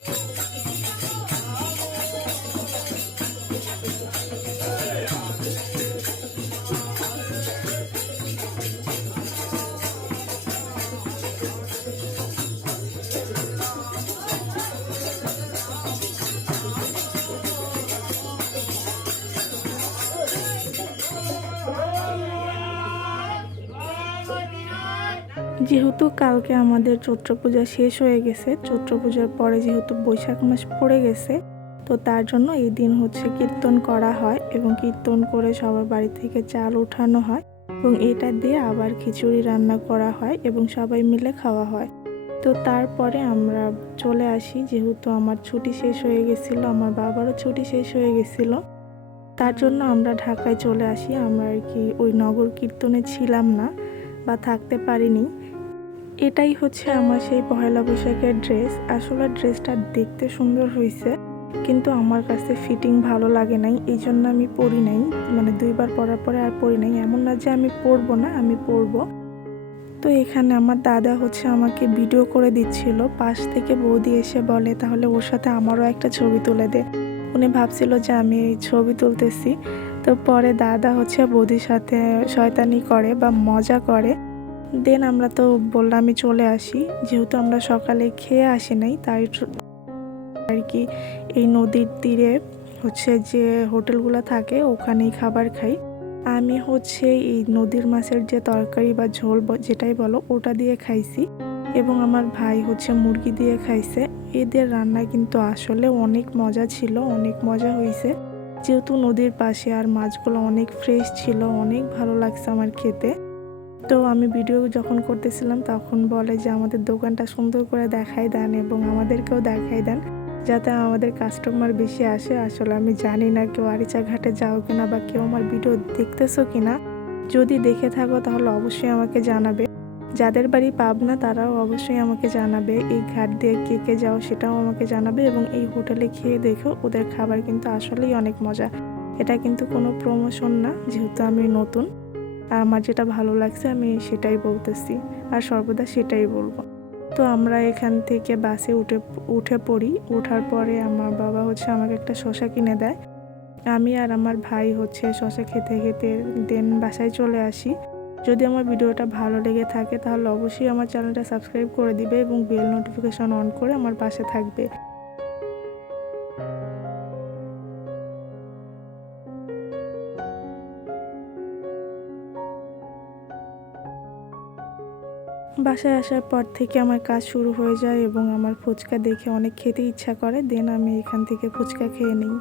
Thank you. যেহেতু কালকে আমাদের চৈত্র পূজা শেষ হয়ে গেছে, চৈত্র পূজার পরে যেহেতু বৈশাখ মাস পড়ে গেছে, তো তার জন্য এই দিন হচ্ছে কীর্তন করা হয় এবং কীর্তন করে সবার বাড়ি থেকে চাল উঠানো হয় এবং এটা দিয়ে আবার খিচুড়ি রান্না করা হয় এবং সবাই মিলে খাওয়া হয়। তো তারপরে আমরা চলে আসি, যেহেতু আমার ছুটি শেষ হয়ে গেছিল, আমার বাবারও ছুটি শেষ হয়ে গেছিল, তার জন্য আমরা ঢাকায় চলে আসি। আমরা আর কি ওই নগর কীর্তনে ছিলাম না বা থাকতে পারিনি। এটাই হচ্ছে আমার সেই পহেলা বৈশাখের ড্রেস আসলে ড্রেসটা দেখতে সুন্দর হয়েছে, কিন্তু আমার কাছে ফিটিং ভালো লাগে নাই, এই জন্য আমি পরি নাই। মানে দুইবার পরার পরে আর পরি নাই। এমন না যে আমি পরবো না, আমি পরবো। তো এখানে আমার দাদা হচ্ছে আমাকে ভিডিও করে দিচ্ছিল। পাশ থেকে বৌদি এসে বলে, তাহলে ওর সাথে আমারও একটা ছবি তুলে দে। উনি ভাবছিল যে আমি ছবি তুলতেছি। তো পরে দাদা হচ্ছে বৌদির সাথে শয়তানি করে বা মজা করে। দেন আমরা তো বললাম আমি চলে আসি। যেহেতু আমরা সকালে খেয়ে আসি নাই, তাই আর কি এই নদীর তীরে হচ্ছে যে হোটেলগুলো থাকে, ওখানেই খাবার খাই। আমি হচ্ছে এই নদীর মাছের যে তরকারি বা ঝোল যেটাই বলো, ওটা দিয়ে খাইছি। এবং আমার ভাই হচ্ছে মুরগি দিয়ে খাইছে। এদের রান্না কিন্তু আসলে অনেক মজা ছিল, অনেক মজা হয়েছে যেহেতু নদীর পাশে আর মাছগুলো অনেক ফ্রেশ ছিল, অনেক ভালো লাগছে আমার খেতে। তো আমি ভিডিও যখন করতেছিলাম, তখন বলে যে আমাদের দোকানটা সুন্দর করে দেখাই দেন এবং আমাদেরকেও দেখাই দেন, যাতে আমাদের কাস্টমার বেশি আসে। আসলে আমি জানি না কেউ আরিচা ঘাটে যাও কিনা বা কেউ আমার ভিডিও দেখতেছো কিনা। যদি দেখে থাকো, তাহলে অবশ্যই আমাকে জানাবে। যাদের বাড়ি পাবনা, তারাও অবশ্যই আমাকে জানাবে। এই ঘাট দিয়ে কে কে যাও, সেটাও আমাকে জানাবে এবং এই হোটেলে খেয়ে দেখো, ওদের খাবার কিন্তু আসলেই অনেক মজা। এটা কিন্তু কোনো প্রমোশন না, যেহেতু আমি নতুন। আর আমার যেটা ভালো লাগছে আমি সেটাই বলতেছি আর সর্বদা সেটাই বলব। তো আমরা এখান থেকে বাসে উঠে উঠে পড়ি। ওঠার পরে আমার বাবা হচ্ছে আমাকে একটা শশা কিনে দেয়। আমি আর আমার ভাই হচ্ছে শশা খেতে খেতে দেন বাসায় চলে আসি। যদি আমার ভিডিওটা ভালো লেগে থাকে তাহলে অবশ্যই আমার চ্যানেলটা সাবস্ক্রাইব করে দিবে এবং বেল নোটিফিকেশন অন করে আমার পাশে থাকবে। বাসায় আসার পর থেকে আমার কাজ শুরু হয়ে যায় এবং আমার ফুচকা দেখে অনেক খেতে ইচ্ছা করে, দেন আমি এখান থেকে ফুচকা খেয়ে নিই।